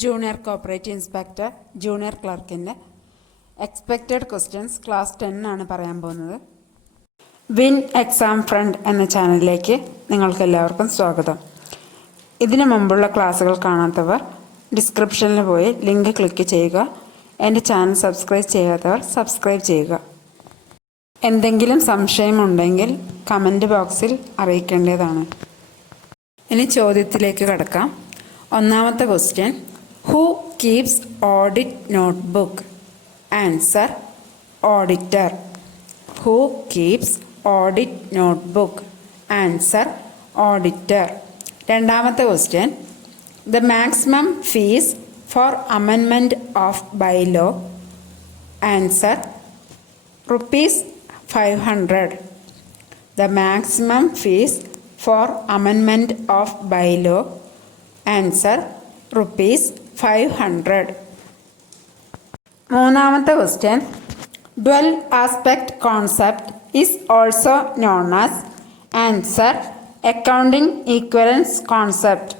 Junior cooperative inspector junior ക്ലർക്കിൻ്റെ expected questions class 10 ആണ് പറയാൻ പോകുന്നത്. വിൻ എക്സാം ഫ്രണ്ട് എന്ന ചാനലിലേക്ക് നിങ്ങൾക്ക് എല്ലാവർക്കും സ്വാഗതം. ഇതിനു മുമ്പുള്ള ക്ലാസ്സുകൾ കാണാത്തവർ ഡിസ്ക്രിപ്ഷനിൽ പോയി ലിങ്ക് ക്ലിക്ക് ചെയ്യുക. എൻ്റെ ചാനൽ സബ്സ്ക്രൈബ് ചെയ്യാത്തവർ സബ്സ്ക്രൈബ് ചെയ്യുക. എന്തെങ്കിലും സംശയമുണ്ടെങ്കിൽ കമൻറ്റ് ബോക്സിൽ അറിയിക്കേണ്ടതാണ്. ഇനി ചോദ്യത്തിലേക്ക് കടക്കാം. ഒന്നാമത്തെ question, who keeps audit notebook? Answer, auditor. Who keeps audit notebook? Answer, auditor. രണ്ടാമത്തെ question, the maximum fees for amendment of bylaw? Answer, ₹500. The maximum fees for amendment of bylaw? Answer, ₹500. മൂന്നാമത്തെ question, dual aspect concept is also known as? Answer, accounting equivalence concept.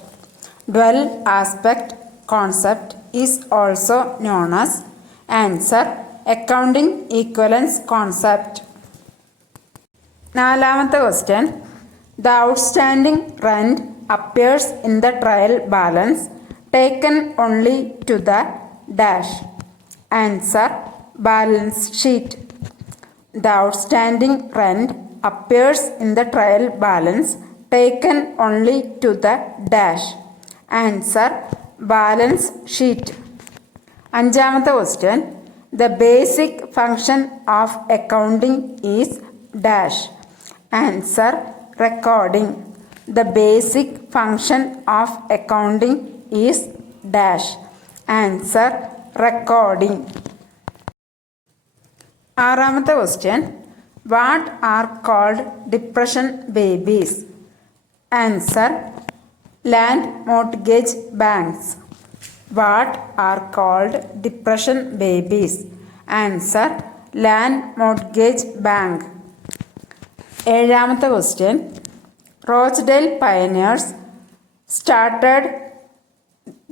Dual aspect concept is also known as? Answer, accounting equivalence concept. നാലാമത്തെ question, the outstanding rent appears in the trial balance taken only to the dash? Answer, balance sheet. The outstanding rent appears in the trial balance taken only to the dash? Answer, balance sheet. അഞ്ചാമത്തെ question, the basic function of accounting is dash? Answer, recording. The basic function of accounting is dash? Answer, recording. ആറാമത്തെ question, what are called depression babies? Answer, land mortgage banks. What are called depression babies? Answer, land mortgage bank. ഏഴാമത്തെ question, Rochdale pioneers started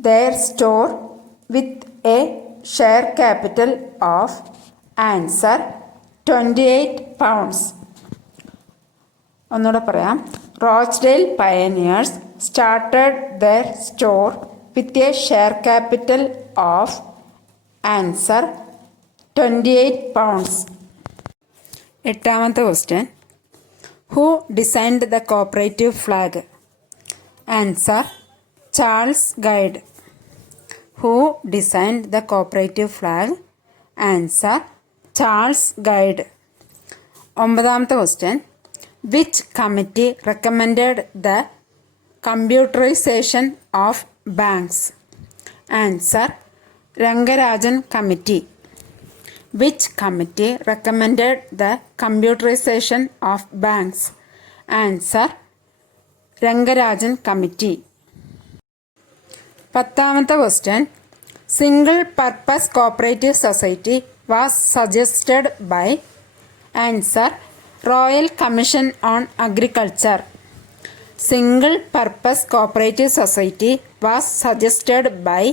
their store with a share capital of? Answer, £28. ഒന്നുകൂടെ പറയാം. Rochdale pioneers started their store with a share capital of? Answer, £28. എട്ടാമത്തെ question, who designed the cooperative flag? Answer, Charles Gide. Who designed the cooperative flag? Answer, Charles Gide. ഒമ്പതാമത്തെ question, which committee recommended the computerization of banks? Answer, Rangarajan committee. Which committee recommended the computerization of banks? Answer, Rangarajan committee. പത്താമത്തെ question, single purpose cooperative society was suggested by? Answer, Royal Commission on Agriculture. Single purpose cooperative society was suggested by?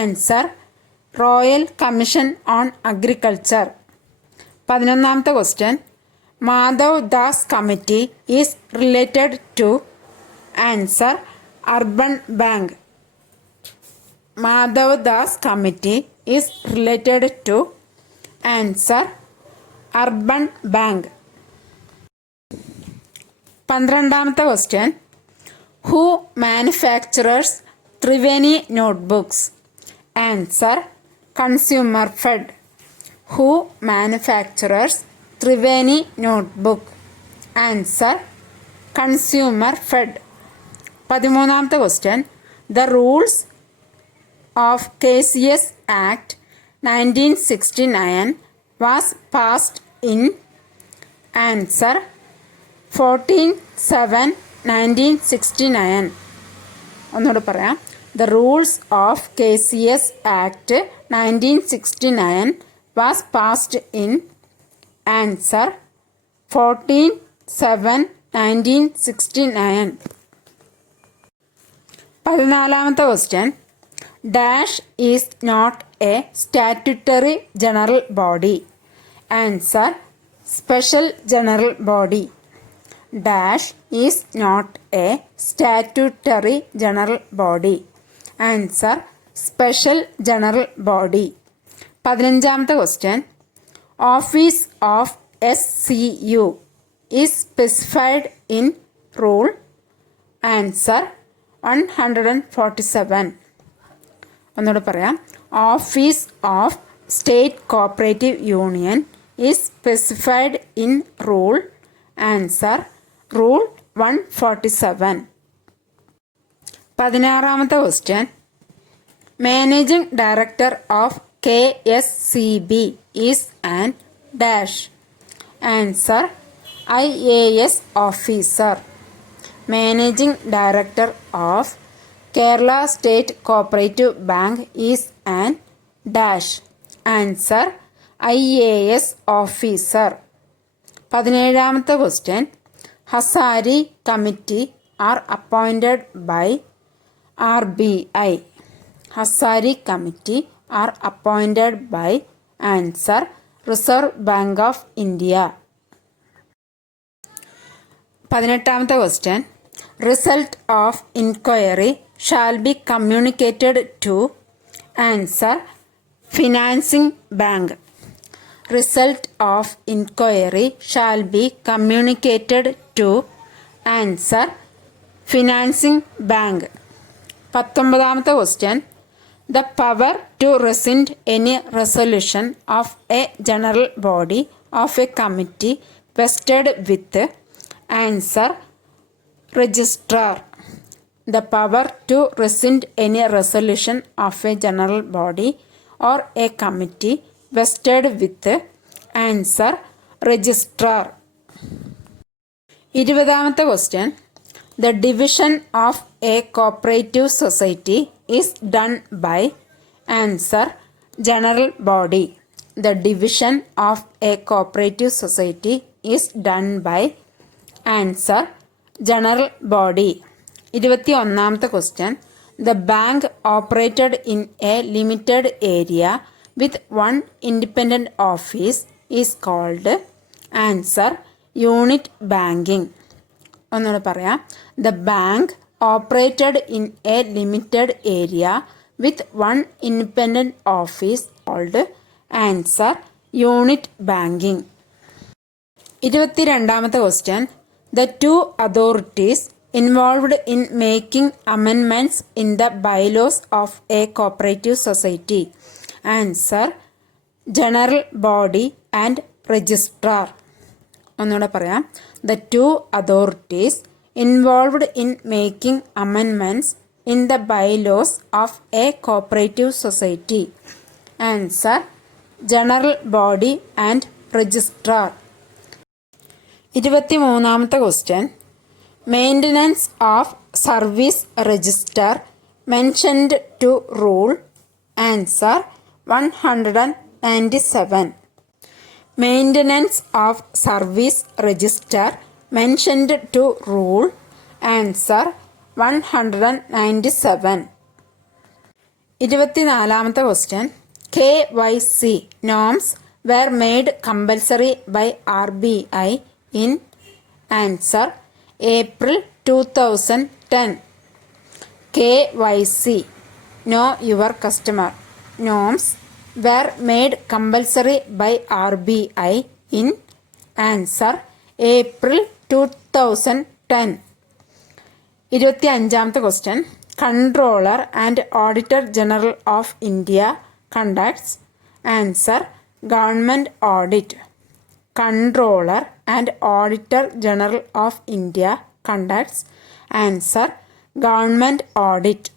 Answer, Royal Commission on Agriculture. 11ാമത്തെ question, Madhav Das committee is related to? Answer, urban bank. Madhav Das committee is related to? Answer, urban bank. 12ാമത്തെ question, who manufacturers Triveni notebooks? Answer, consumer fed. Who manufacturers Triveni notebook? Answer, consumer fed. 13ാമത്തെ question, the rules of KCS act 1969 was passed in? Answer, 14/7/1969. ഒന്നുകൂടെ പറയാം. The rules of KCS act 1969 was passed in? Answer, 14/7/1969. 14ാമത്തെ question, Dash is not a statutory general body. Answer: special general body. Dash is not a statutory general body. Answer: special general body. 15ാമത്തെ question. Office of SCU is specified in rule. Answer: 147. ഒന്നുകൂടെ പറയാം. Office of State Cooperative Union is specified in rule. Answer: rule 147. 16ാമത്തെ question. Managing Director of KSCB is an dash. Answer: IAS officer. Managing Director of Kerala State Cooperative Bank is an dash. Answer: IAS officer. 17ാമത്തെ question. Hazari Committee are appointed by RBI. Hazari Committee are appointed by. Answer: Reserve Bank of India. 18ാമത്തെ question. Result of inquiry shall be communicated to. Answer: Financing Bank. Result of inquiry shall be communicated to. Answer: Financing Bank. 19ാമത്തെ question. The power to rescind any resolution of a general body of a committee vested with. Answer: Registrar. The power to rescind any resolution of a general body or a committee vested with. Answer: Registrar. 20ാമത്തെ question. The division of a cooperative society is done by. Answer: general body. The division of a cooperative society is done by. Answer: general body. 21ാമത്തെ question. The bank operated in a limited area with one independent office is called. Answer: unit banking. ഒന്നുകൂടെ പറയാം. The bank operated in a limited area with one independent office called. Answer: unit banking. 22ാമത്തെ question. The two authorities involved in making amendments in the bylaws of a cooperative society. Answer: general body and registrar. ഒന്നുകൂടെ പറയാം. The two authorities involved in making amendments in the bylaws of a cooperative society. Answer: general body and registrar. 23ാമത്തെ question. Maintenance of service register mentioned to rule. Answer: 197. Maintenance of service register mentioned to rule. Answer: 197. 24ാമത്തെ question. KYC norms were made compulsory by RBI in. Answer: April 2010. KYC know your customer norms were made compulsory by RBI in. Answer: April 2010. 25ാമത്തെ question. Controller and Auditor General of India conducts. Answer: government audit. Controller and Auditor General of India conducts. Answer: government audit.